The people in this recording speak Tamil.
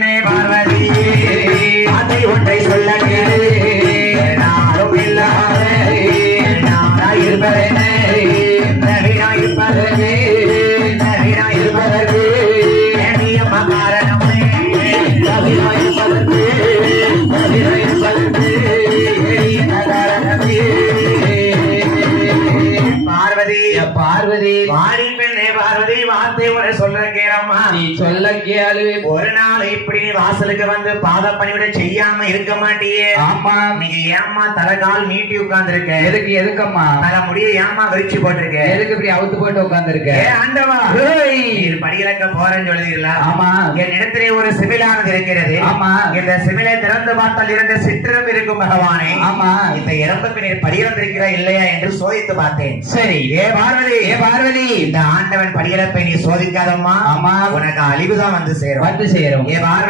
பார்வதி அதை ஒன்றை சொல்ல கேளு நாளும் இல்லாத இருப்பதற்கு காரணம் பார்வதி பார்வதி வாடி பெண்ணே பார்வதி வார்த்தை ஒரு சொல்ல கேளம்மா நீ சொல்ல கேளு. ஒரு நாள் இப்படி வாசலுக்கு வந்து பாத பணிவிட செய்யாம இருக்க மாட்டியே. ஆமா. நீங்க ஏமா தலைகால் நீட்டி உட்கார்ந்து இருக்க? எதுக்கு எதுக்கம்மா? தலை முடிய ஏமா விரிச்சு போட்டிருக்க? எதுக்கு இப்படி அவுத்து போட்டு உட்கார்ந்து இருக்க? ஆண்டவா படியிலக்க போறேன்னு சொல்லுவீங்களா? ஆமா. என் இடத்திலே ஒரு சிவிலானது இருக்கிறது. ஆமா. இந்த சிவிலை திறந்து பார்த்தால் இரண்டு சிற்றிரம் இருக்கும் பகவானே. ஆமா. இந்த இறப்புக்கு நீர் படியிறந்திருக்கிறா இல்லையா என்று சோதித்து பார்த்தேன். சரி. ஏ பார்வதி, ஏ பார்வதி, இந்த ஆண்டவன் படியிறப்பை நீ சோதிக்காதம்மா. ஆமா. உனக்கு அழிவுதான் வந்து சேரும். வந்து சேரும். ஏ